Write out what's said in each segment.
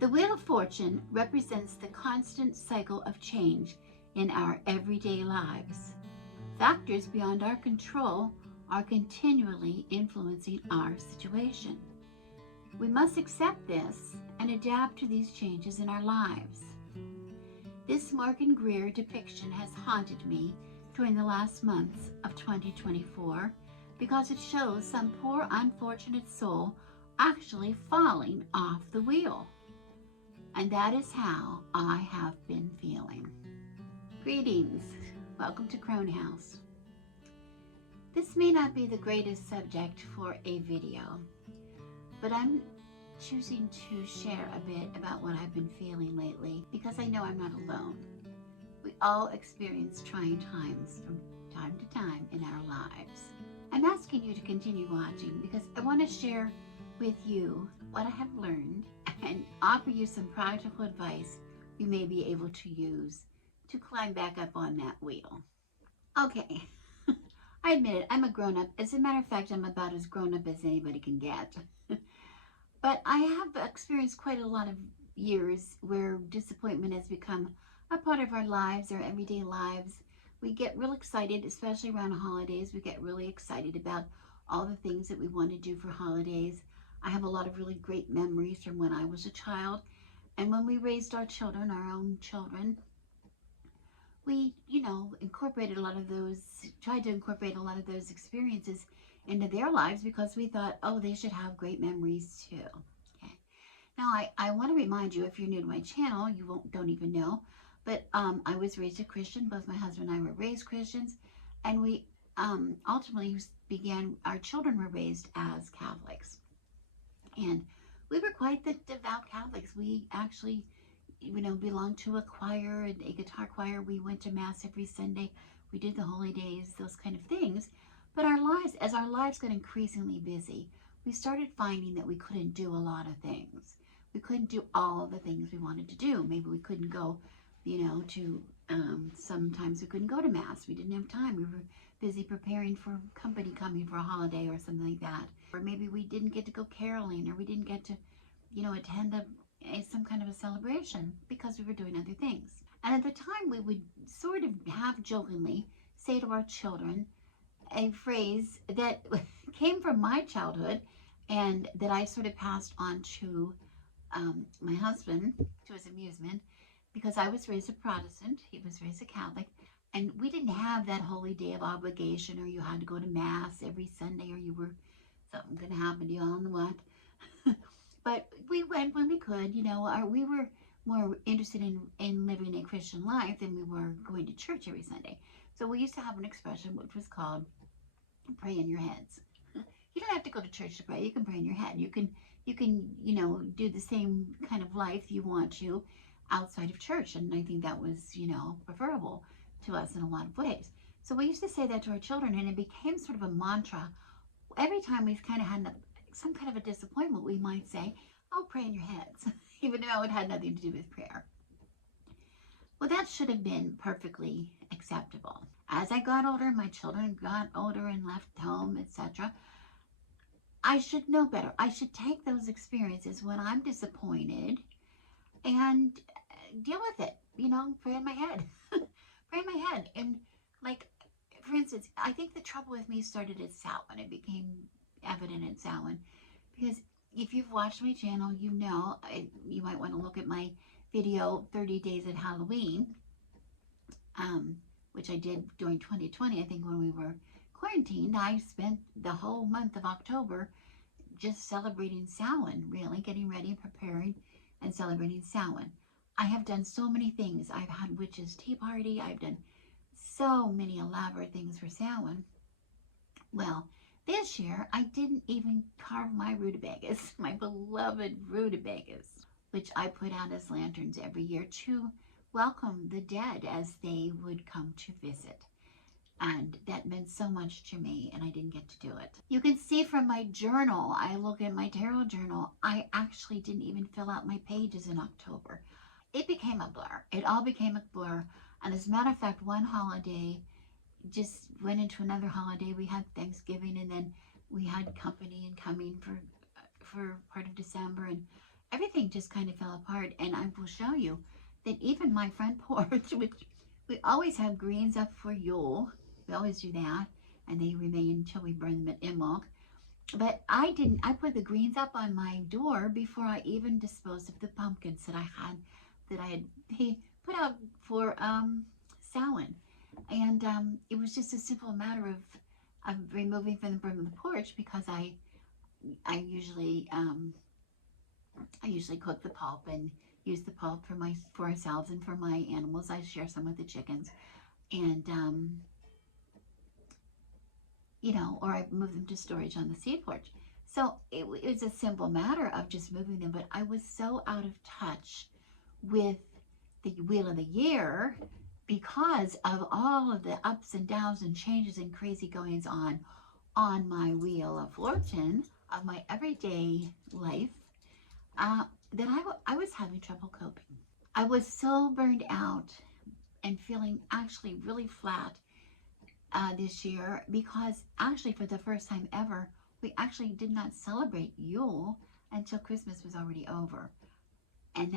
The Wheel of Fortune represents the constant cycle of change in our everyday lives. Factors beyond our control are continually influencing our situation. We must accept this and adapt to these changes in our lives. This Morgan Greer depiction has haunted me during the last months of 2024 because it shows some poor unfortunate soul actually falling off the wheel. And that is how I have been feeling. Greetings. Welcome to Crone House. This may not be the greatest subject for a video, but I'm choosing to share a bit about what I've been feeling lately because I know I'm not alone. We all experience trying times from time to time in our lives. I'm asking you to continue watching because I want to share with you what I have learned and offer you some practical advice you may be able to use to climb back up on that wheel. Okay, I admit it, I'm a grown-up. As a matter of fact, I'm about as grown-up as anybody can get. But I have experienced quite a lot of years where disappointment has become a part of our lives, our everyday lives. We get real excited, especially around holidays. We get really excited about all the things that we want to do for holidays. I have a lot of really great memories from when I was a child. And when we raised our children, our own children, we, incorporated a lot of those, tried to incorporate a lot of those experiences into their lives because we thought, oh, they should have great memories too. Okay. Now, I want to remind you, if you're new to my channel, you don't even know, but I was raised a Christian. Both my husband and I were raised Christians, and we ultimately our children were raised as Catholics. And we were quite the devout Catholics. We actually, belonged to a choir, a guitar choir. We went to Mass every Sunday. We did the holy days, those kind of things. But as our lives got increasingly busy, we started finding that we couldn't do a lot of things. We couldn't do all the things we wanted to do. Maybe we couldn't go, sometimes we couldn't go to Mass. We didn't have time. We were busy preparing for company coming for a holiday or something like that. Or maybe we didn't get to go caroling, or we didn't get to, attend some kind of a celebration because we were doing other things. And at the time, we would sort of half jokingly say to our children a phrase that came from my childhood and that I sort of passed on to my husband to his amusement, because I was raised a Protestant, he was raised a Catholic, and we didn't have that holy day of obligation, or you had to go to Mass every Sunday, or you were something going to happen to you on the what. But we went when we could, we were more interested in living a Christian life than we were going to church every Sunday. So we used to have an expression which was called pray in your heads. You don't have to go to church to pray. You can pray in your head. You can do the same kind of life you want to outside of church. And I think that was, preferable to us in a lot of ways. So we used to say that to our children, and it became sort of a mantra. Every time we've kind of had some kind of a disappointment, we might say, oh, pray in your heads, even though it had nothing to do with prayer. Well, that should have been perfectly acceptable. As I got older, my children got older and left home, etc., I should know better. I should take those experiences when I'm disappointed and deal with it, pray in my head. Pray in my head. And for instance, I think the trouble with me started at Samhain. It became evident at Samhain because if you've watched my channel, you might want to look at my video 30 Days at Halloween, which I did during 2020. I think when we were quarantined, I spent the whole month of October just celebrating Samhain, really getting ready and preparing and celebrating Samhain. I have done so many things. I've had witches' tea party. I've done so many elaborate things for Samhain. Well, this year I didn't even carve my rutabagas, my beloved rutabagas, which I put out as lanterns every year to welcome the dead as they would come to visit. And that meant so much to me, and I didn't get to do it. You can see from my journal, I look at my tarot journal, I actually didn't even fill out my pages in October. It became a blur. It all became a blur. And as a matter of fact, one holiday just went into another holiday. We had Thanksgiving, and then we had company and coming for part of December, and everything just kind of fell apart. And I will show you that even my front porch, which we always have greens up for Yule, we always do that, and they remain until we burn them at Imbolc. But I didn't, I put the greens up on my door before I even disposed of the pumpkins that I had put out for Samhain. And it was just a simple matter of removing from the porch, because I usually cook the pulp and use the pulp for ourselves and for my animals. I share some with the chickens, and you know, or I move them to storage on the seed porch. So it was a simple matter of just moving them, but I was so out of touch with the wheel of the year because of all of the ups and downs and changes and crazy goings on my wheel of fortune, of my everyday life, that I was having trouble coping. I was so burned out and feeling actually really flat this year, because actually for the first time ever, we actually did not celebrate Yule until Christmas was already over. And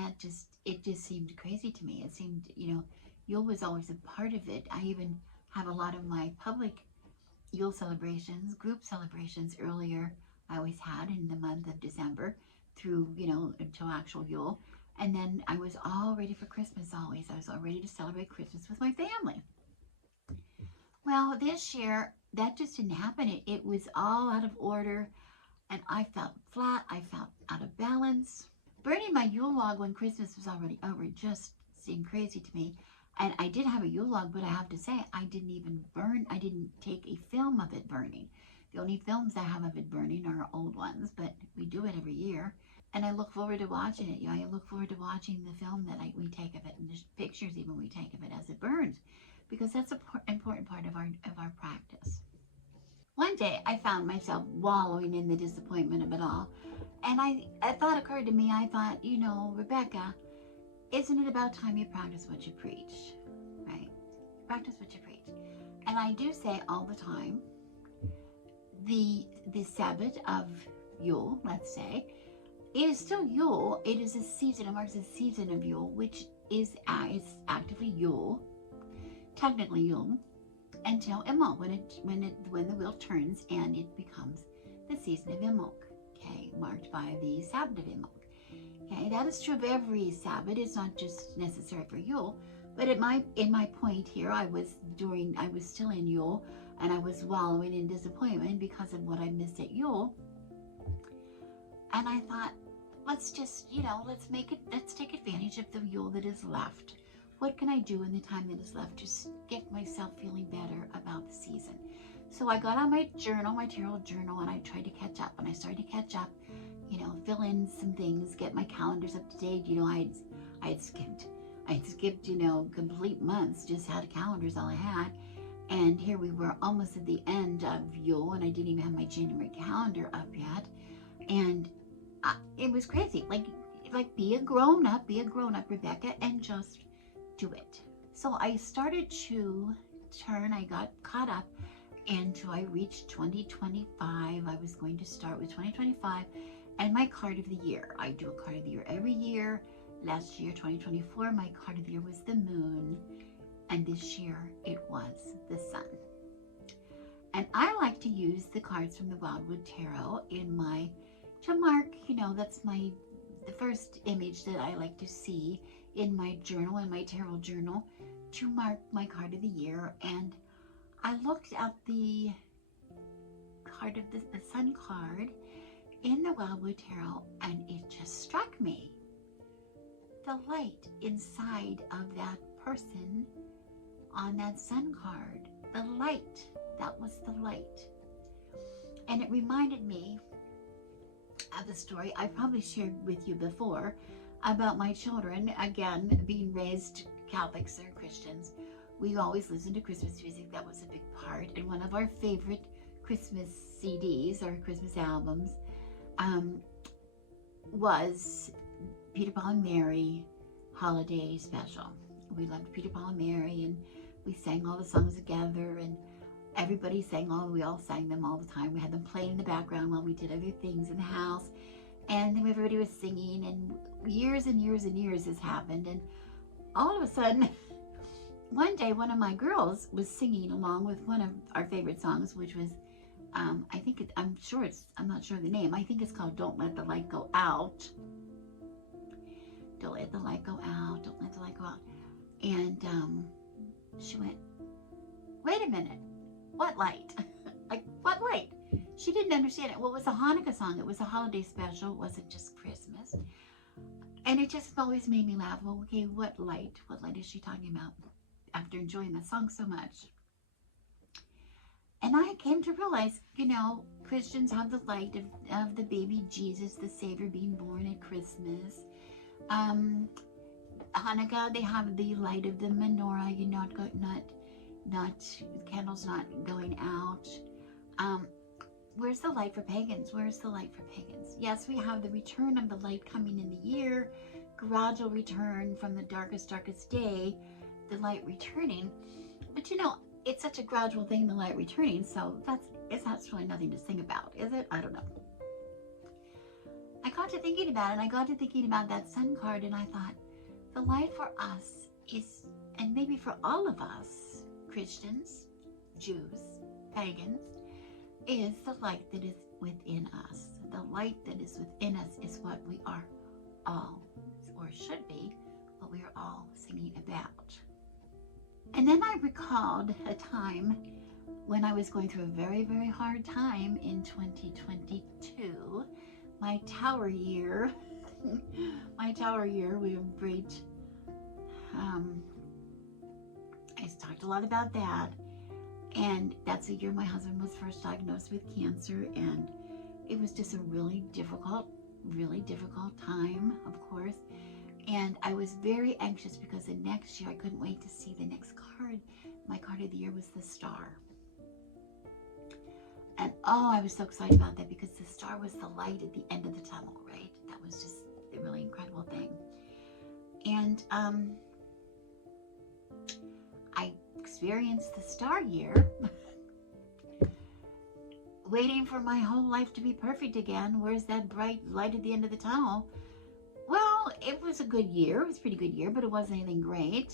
it just seemed crazy to me. It seemed, you know, Yule was always a part of it. I even have a lot of my public Yule celebrations, group celebrations earlier, I always had in the month of December through, you know, until actual Yule. And then I was all ready for Christmas always. I was all ready to celebrate Christmas with my family. Well, this year, that just didn't happen. It was all out of order, and I felt flat. I felt out of balance. Burning my Yule log when Christmas was already over just seemed crazy to me. And I did have a Yule log, but I have to say, I didn't take a film of it burning. The only films I have of it burning are old ones, but we do it every year. And I look forward to watching it. You know, I look forward to watching the film that we take of it, and the pictures even we take of it as it burns, because that's an important part of our practice. One day I found myself wallowing in the disappointment of it all, and a thought occurred to me. I thought, you know, Rebecca, isn't it about time you practice what you preach, right? Practice what you preach. And I do say all the time, the Sabbat of Yule, let's say, it is still Yule. It is a season. It marks a season of Yule, which is actively Yule, technically Yule, until Imbolc, when the wheel turns and it becomes the season of Imbolc, okay, marked by the Sabbat of Imbolc. Okay, that is true of every Sabbat. It's not just necessary for Yule, but in my point here, I was still in Yule, and I was wallowing in disappointment because of what I missed at Yule. And I thought, let's take advantage of the Yule that is left. What can I do in the time that is left to get myself feeling better about the season? So I got on my journal, my tarot journal, and I tried to catch up. And I started to catch up, you know, fill in some things, get my calendars up to date. You know, I had skipped, you know, complete months, just had calendars, all I had. And here we were almost at the end of Yule, and I didn't even have my January calendar up yet. And it was crazy. Like be a grown up, Rebecca, and just do it. So I started to turn. I got caught up until I reached 2025. I was going to start with 2025 and my card of the year. I do a card of the year every year. Last year, 2024, my card of the year was the moon, and this year it was the sun. And I like to use the cards from the Wildwood Tarot to mark, you know, that's the first image that I like to see in my journal, in my tarot journal, to mark my card of the year. And I looked at the card of the sun card in the Wildwood Tarot, and it just struck me. The light inside of that person on that sun card, the light, that was the light. And it reminded me of the story I probably shared with you before about my children, again, being raised Catholics or Christians. We always listened to Christmas music. That was a big part. And one of our favorite Christmas CDs or Christmas albums was Peter, Paul and Mary Holiday Special. We loved Peter, Paul and Mary, and we sang all the songs together, and we all sang them all the time. We had them playing in the background while we did other things in the house. and then everybody was singing, and years and years and years has happened, and all of a sudden, one day, one of my girls was singing along with one of our favorite songs, which was, I'm not sure the name. I think it's called Don't Let the Light Go Out. Don't let the light go out. Don't let the light go out. And she went, wait a minute. What light? Like, what light? She didn't understand it. Well, it was a Hanukkah song. It was a holiday special. It wasn't just Christmas. And it just always made me laugh. Well, okay, what light? What light is she talking about? After enjoying the song so much. And I came to realize, Christians have the light of the baby Jesus, the Savior, being born at Christmas. Hanukkah, they have the light of the menorah, candles not going out. Where's the light for pagans? Where's the light for pagans? Yes, we have the return of the light coming in the year, gradual return from the darkest day, the light returning. But it's such a gradual thing, the light returning, so that's really nothing to sing about, is it? I don't know. I got to thinking about it, and I got to thinking about that sun card, and I thought, the light for us is, and maybe for all of us, Christians, Jews, pagans, is the light that is within us. The light that is within us is what we are all, or should be, what we are all singing about. And then I recalled a time when I was going through a very, very hard time in 2022, my tower year. My tower year, we have great, I talked a lot about that. And that's the year my husband was first diagnosed with cancer. And it was just a really difficult time, of course. And I was very anxious because the next year I couldn't wait to see the next card. My card of the year was the star. And I was so excited about that because the star was the light at the end of the tunnel, right? That was just a really incredible thing. And I experienced the star year, waiting for my whole life to be perfect again. Where's that bright light at the end of the tunnel? Well, it was a good year. It was a pretty good year, but it wasn't anything great,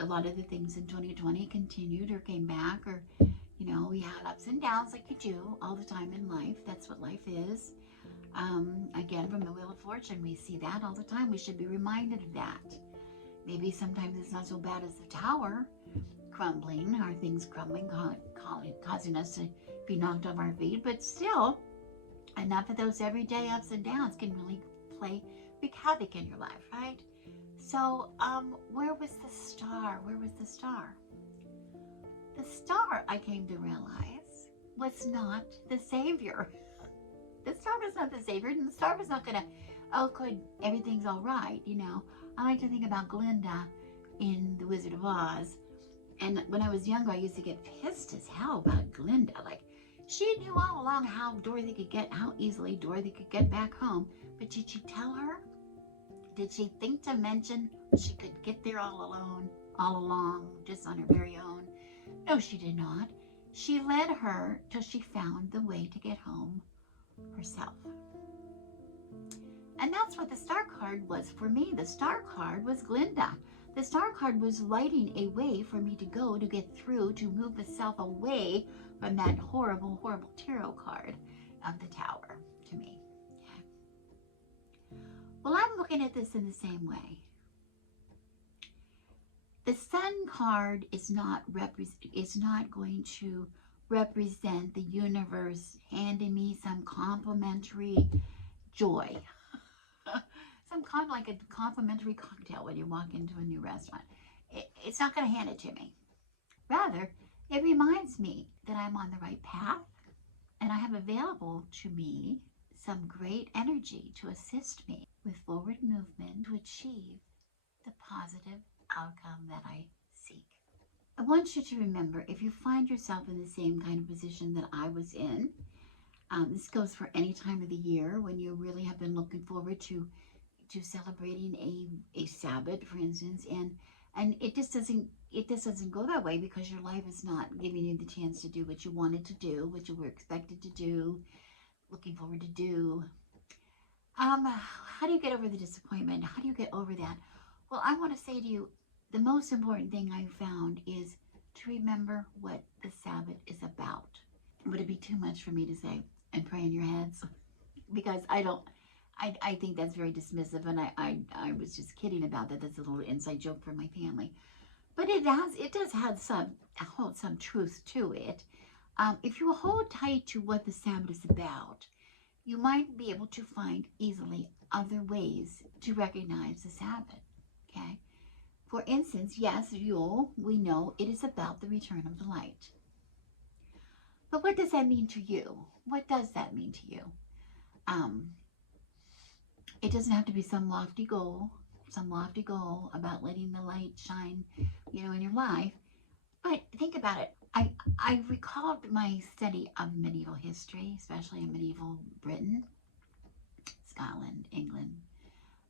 A lot of the things in 2020 continued or came back, or, we had ups and downs like you do all the time in life. That's what life is. Again, from the Wheel of Fortune, we see that all the time. We should be reminded of that. Maybe sometimes it's not so bad as the tower crumbling, or things crumbling, causing us to be knocked off our feet, but still, enough of those everyday ups and downs can really wreak havoc in your life, right? So, where was the star? Where was the star? The star, I came to realize, was not the Savior. The star was not the Savior, and the star was not gonna, good, everything's all right, I like to think about Glinda in The Wizard of Oz. And when I was younger, I used to get pissed as hell about Glinda. Like, she knew all along how easily Dorothy could get back home. But did she tell her? Did she think to mention she could get there all along, just on her very own? No, she did not. She led her till she found the way to get home herself. And that's what the star card was for me. The star card was Glinda. The star card was lighting a way for me to go, to get through, to move the self away from that horrible, horrible tarot card of the tower to me. Well, I'm looking at this in the same way. The sun card is not going to represent the universe handing me some complimentary joy. Some kind of like a complimentary cocktail when you walk into a new restaurant. It's not going to hand it to me. Rather, it reminds me that I'm on the right path, and I have available to me some great energy to assist me with forward movement to achieve the positive outcome that I seek. I want you to remember, if you find yourself in the same kind of position that I was in, this goes for any time of the year when you really have been looking forward to celebrating a Sabbat, for instance, and it just doesn't go that way because your life is not giving you the chance to do what you wanted to do, what you were expected to do, looking forward to do. How do you get over the disappointment? How do you get over that? Well, I want to say to you, the most important thing I found is to remember what the Sabbath is about. Would it be too much for me to say and pray in your heads? Because I think that's very dismissive, and I was just kidding about that. That's a little inside joke for my family. But it does hold some truth to it. If you hold tight to what the Sabbath is about, you might be able to find easily other ways to recognize the Sabbath, okay? For instance, yes, we know it is about the return of the light. But what does that mean to you? What does that mean to you? It doesn't have to be some lofty goal about letting the light shine, in your life. But think about it. I recalled my study of medieval history, especially in medieval Britain, Scotland, England,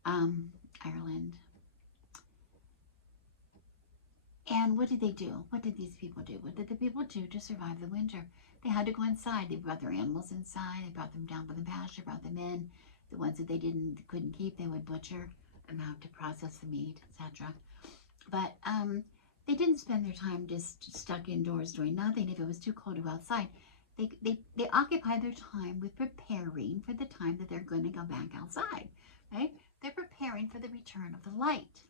Ireland. And what did they do? What did these people do? What did the people do to survive the winter? They had to go inside. They brought their animals inside. They brought them down by the pasture, brought them in. The ones that they couldn't keep, they would butcher them out to process the meat, etc. But they didn't spend their time just stuck indoors doing nothing. If it was too cold to go outside, they occupied their time with preparing for the time that they're going to go back outside, right? They're preparing for the return of the light.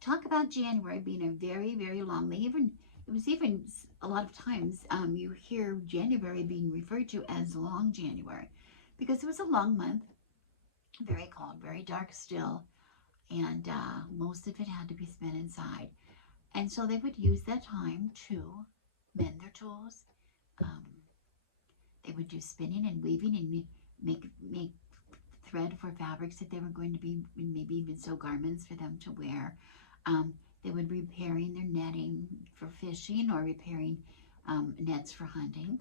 Talk about January being a very, very long. It was even a lot of times you hear January being referred to as long January, because it was a long month, very cold, very dark still, and most of it had to be spent inside. And so they would use that time to mend their tools. They would do spinning and weaving and make thread for fabrics that they were going to be, maybe even sew garments for them to wear. They would be repairing their netting for fishing or repairing nets for hunting.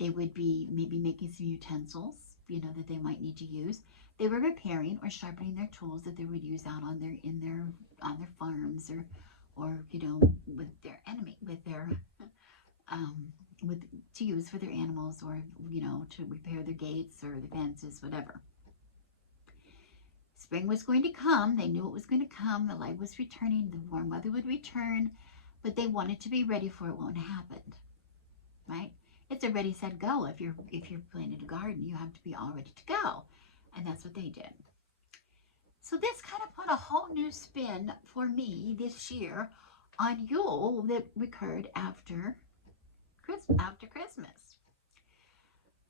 They would be maybe making some utensils, that they might need to use. They were repairing or sharpening their tools that they would use out on their farms or with their to use for their animals, or to repair their gates or the fences, whatever. Spring was going to come. They knew it was going to come. The light was returning. The warm weather would return, but they wanted to be ready for it when it happened, right? It's a ready, set, go. If you're planting a garden, you have to be all ready to go, and that's what they did. So this kind of put a whole new spin for me this year on Yule that recurred after Christmas,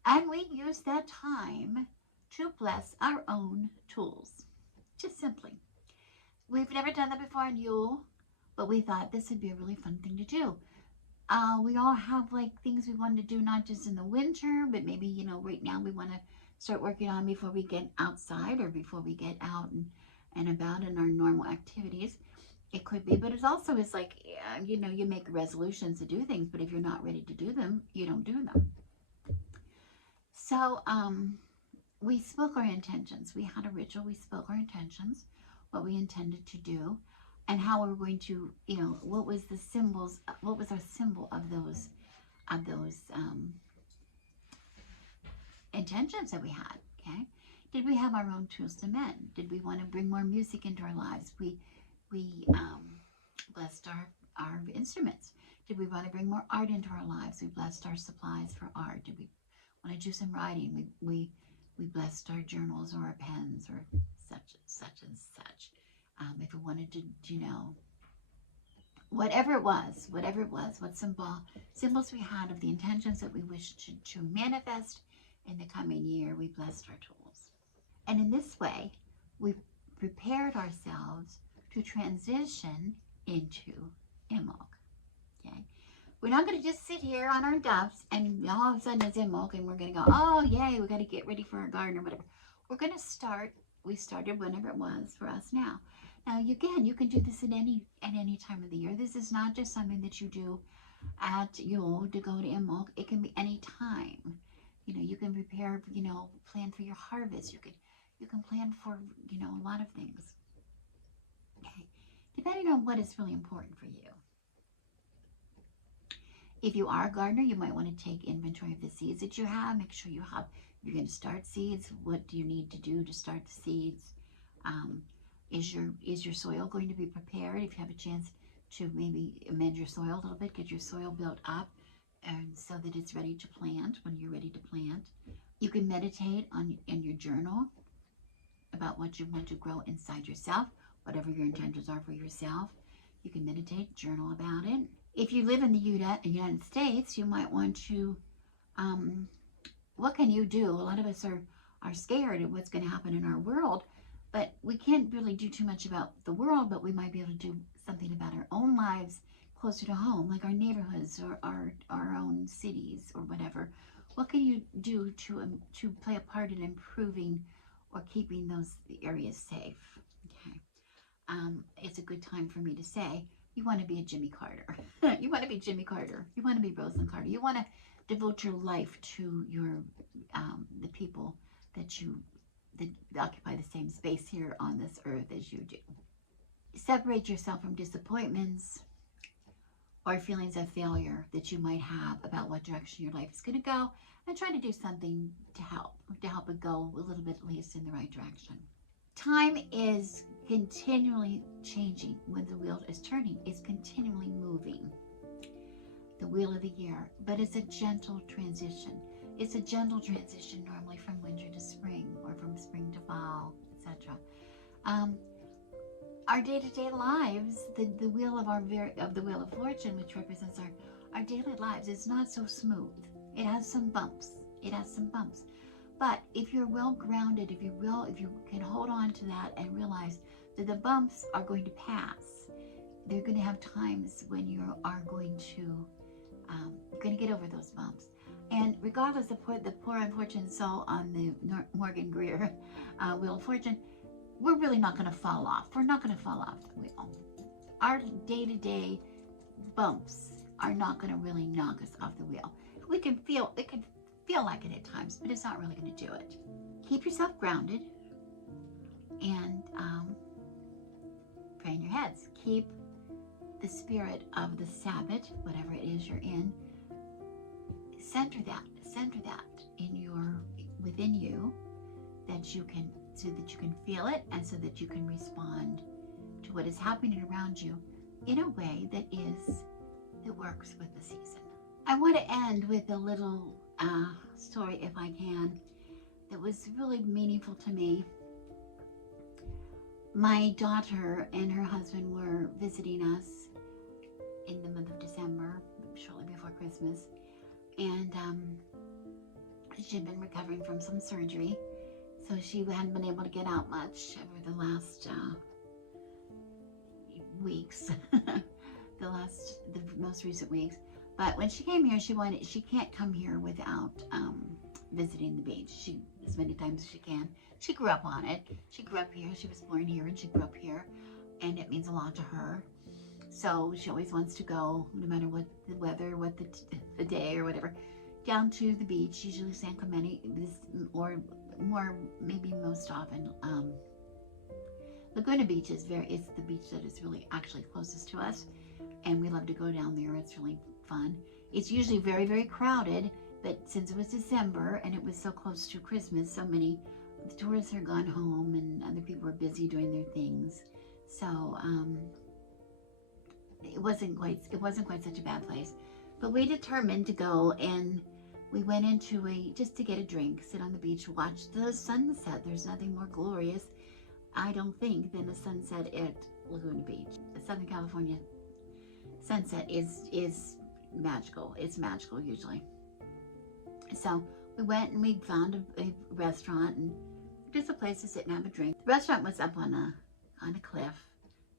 and we used that time to bless our own tools, just simply. We've never done that before on Yule, but we thought this would be a really fun thing to do. We all have things we want to do, not just in the winter, but maybe, right now we want to start working on before we get outside or before we get out and about in our normal activities. It could be, but it also is you make resolutions to do things, but if you're not ready to do them, you don't do them. So, we spoke our intentions. We had a ritual. We spoke our intentions, what we intended to do, and how we were going to, what was our symbol of those intentions that we had, okay? Did we have our own tools to mend? Did we want to bring more music into our lives? We blessed our instruments. Did we want to bring more art into our lives? We blessed our supplies for art. Did we want to do some writing? We blessed our journals or our pens or such and such. If we wanted to, whatever it was, what symbols we had of the intentions that we wished to manifest in the coming year, we blessed our tools. And in this way, we prepared ourselves to transition into Imbolc. Okay? We're not going to just sit here on our duffs and all of a sudden it's Imbolc and we're going to go, oh yay, we got to get ready for our garden or whatever. We're going to start. We started whenever it was for us now. Now, again, you can do this at any time of the year. This is not just something that you do at Yule to go to Imbolc. It can be any time. You can prepare, plan for your harvest. You can plan for, a lot of things. Okay, depending on what is really important for you. If you are a gardener, you might want to take inventory of the seeds that you have. Make sure you have, if you're going to start seeds, what do you need to do to start the seeds? Is your soil going to be prepared? If you have a chance to maybe amend your soil a little bit, get your soil built up, and so that it's ready to plant when you're ready to plant. You can meditate in your journal about what you want to grow inside yourself, whatever your intentions are for yourself. You can meditate, journal about it. If you live in the United States, you might want to, what can you do? A lot of us are scared of what's going to happen in our world, but we can't really do too much about the world, but we might be able to do something about our own lives closer to home, like our neighborhoods or our own cities or whatever. What can you do to play a part in improving or keeping those areas safe? Okay. It's a good time for me to say, you want to be a Jimmy Carter. You want to be Jimmy Carter. You want to be Rosalind Carter. You want to devote your life to your the people that occupy the same space here on this earth as you do. Separate yourself from disappointments or feelings of failure that you might have about what direction your life is going to go, and try to do something to help it go a little bit at least in the right direction. Time is continually changing when the wheel is turning. It's continually moving, the wheel of the year, but it's a gentle transition. It's a gentle transition normally from winter to spring or from spring to fall, etc. Our day-to-day lives, the wheel of the wheel of fortune, which represents our daily lives, is not so smooth. It has some bumps. But if you're well grounded, if you can hold on to that and realize that the bumps are going to pass, they're going to have times when you are going to get over those bumps. And regardless of the poor unfortunate soul on the Morgan Greer wheel of fortune, we're really not going to fall off. We're not going to fall off the wheel. Our day-to-day bumps are not going to really knock us off the wheel. It can feel like it at times, but it's not really going to do it. Keep yourself grounded and pray in your heads. Keep the spirit of the Sabbat, whatever it is you're in, center that within you, so that you can feel it and so that you can respond to what is happening around you in a way that works with the season. I want to end with a little story, if I can, that was really meaningful to me. My daughter and her husband were visiting us in the month of December, shortly before Christmas, and she'd been recovering from some surgery, so she hadn't been able to get out much over the last weeks, the most recent weeks. But when she came here, she can't come here without visiting the beach. As many times as she can. She grew up on it. She grew up here. She was born here and she grew up here, and it means a lot to her. So she always wants to go, no matter what the weather, what the day or whatever, down to the beach, usually San Clemente, or more, maybe most often, Laguna Beach is the beach that is really actually closest to us, and we love to go down there. It's really fun. It's usually very, very crowded, but since it was December and it was so close to Christmas, so many the tourists are gone home and other people are busy doing their things. So it wasn't quite such a bad place. But we determined to go, and we went into just to get a drink, sit on the beach, watch the sunset. There's nothing more glorious, I don't think, than a sunset at Laguna Beach. The Southern California sunset is magical. It's magical usually. So we went and we found a restaurant and just a place to sit and have a drink. The restaurant was up on a cliff,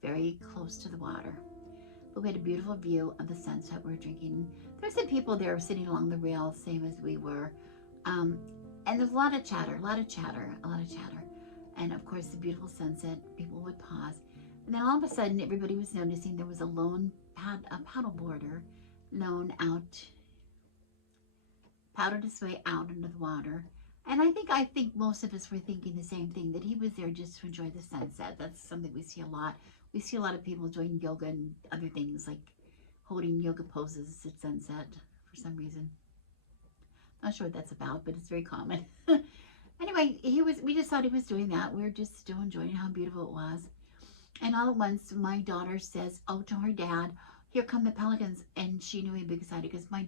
very close to the water. But we had a beautiful view of the sunset. We were drinking. There's some people there sitting along the rail, same as we were. And there's a lot of chatter. And of course, the beautiful sunset, people would pause. And then all of a sudden, everybody was noticing there was a paddleboarder paddled his way out into the water. And I think most of us were thinking the same thing, that he was there just to enjoy the sunset. That's something we see a lot. We see a lot of people doing yoga and other things like holding yoga poses at sunset for some reason. Not sure what that's about, but it's very common. Anyway, we just thought he was doing that. We were just still enjoying how beautiful it was. And all at once, my daughter says, oh, to her dad, here come the pelicans. And she knew he'd be excited because my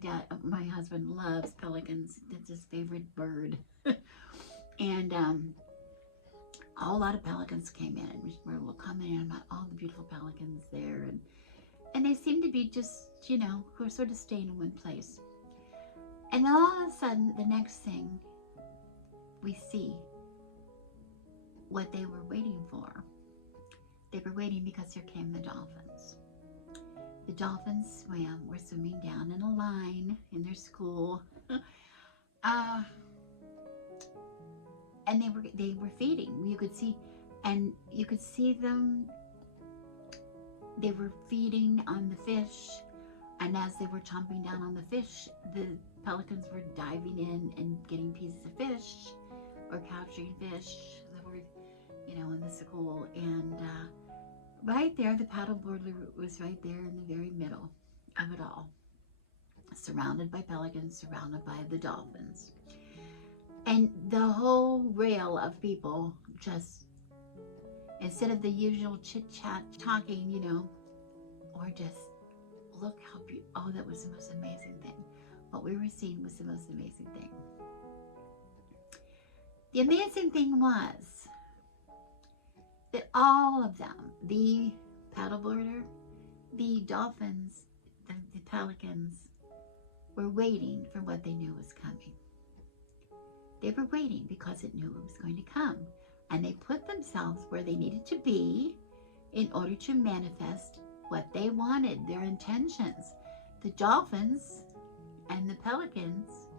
husband loves pelicans. That's his favorite bird. And a whole lot of pelicans came in, and we were commenting about all the beautiful pelicans there. And they seemed to be just, you know, who are sort of staying in one place. And then all of a sudden, the next thing, we see what they were waiting for. They were waiting because here came the dolphins. The dolphins were swimming down in a line in their school. And they were feeding. You could see them. They were feeding on the fish, and as they were chomping down on the fish, the pelicans were diving in and getting pieces of fish or capturing fish that were, you know, in the school. And right there, the paddleboard was right there in the very middle of it all, surrounded by pelicans, surrounded by the dolphins. And the whole rail of people just, instead of the usual chit-chat talking, you know, or just look how beautiful, oh, that was the most amazing thing. What we were seeing was the most amazing thing. The amazing thing was that all of them, the paddleboarder, the dolphins, the pelicans, were waiting for what they knew was coming. They were waiting because it knew it was going to come. And they put themselves where they needed to be in order to manifest what they wanted, their intentions. The dolphins and the pelicans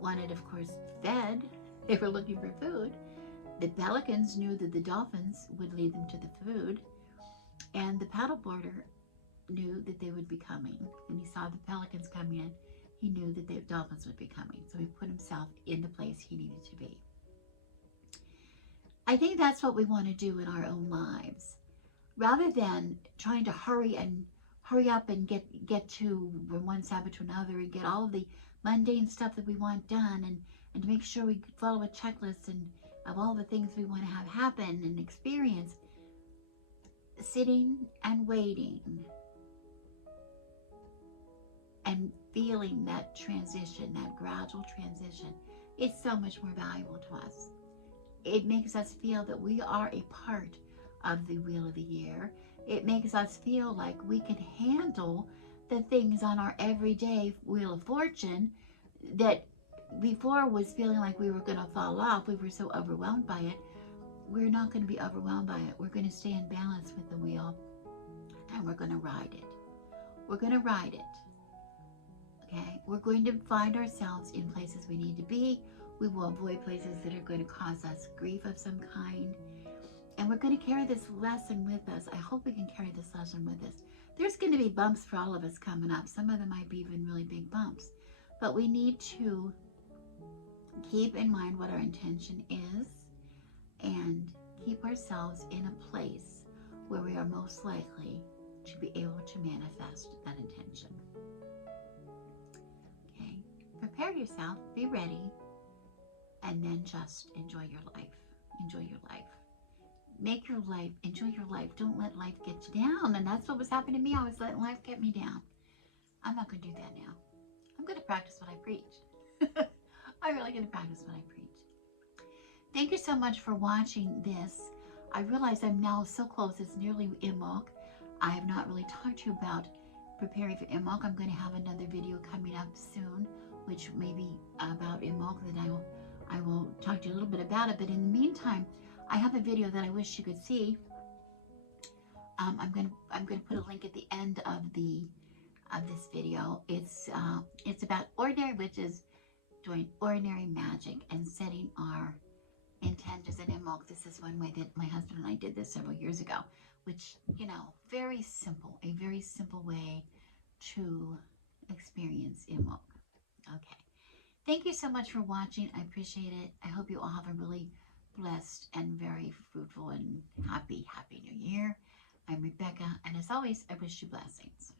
wanted, of course, fed. They were looking for food. The pelicans knew that the dolphins would lead them to the food. And the paddleboarder knew that they would be coming. When he saw the pelicans coming in, he knew that the dolphins would be coming. So he put himself in the place he needed to be. I think that's what we want to do in our own lives. Rather than trying to hurry up and get to from one Sabbath to another and get all of the mundane stuff that we want done and to make sure we follow a checklist and of all the things we want to have happen and experience, sitting and waiting and feeling that transition, that gradual transition, it's so much more valuable to us. It makes us feel that we are a part of the wheel of the year. It makes us feel like we can handle the things on our everyday wheel of fortune that before was feeling like we were going to fall off. We were so overwhelmed by it. We're not going to be overwhelmed by it. We're going to stay in balance with the wheel, and we're going to ride it. We're going to ride it. Okay? We're going to find ourselves in places we need to be. We will avoid places that are going to cause us grief of some kind. And we're going to carry this lesson with us. I hope we can carry this lesson with us. There's going to be bumps for all of us coming up. Some of them might be even really big bumps. But we need to keep in mind what our intention is and keep ourselves in a place where we are most likely to be able to manifest that intention. Okay? Prepare yourself. Be ready. And then just enjoy your life. Enjoy your life. Make your life, enjoy your life. Don't let life get you down. And that's what was happening to me. I was letting life get me down. I'm not going to do that now. I'm going to practice what I preach. I'm really going to practice what I preach. Thank you so much for watching this. I realize I'm now so close. It's nearly Imbolc. I have not really talked to you about preparing for Imbolc. I'm going to have another video coming up soon, which may be about Imbolc that I will talk to you a little bit about it. But in the meantime, I have a video that I wish you could see. I'm going to put a link at the end of this video. It's about ordinary witches doing ordinary magic and setting our intentions in Imbolc. This is one way that my husband and I did this several years ago, which, you know, very simple, a very simple way to experience Imbolc. Okay. Thank you so much for watching. I appreciate it. I hope you all have a really blessed and very fruitful and happy New Year. I'm Rebecca, and as always, I wish you blessings.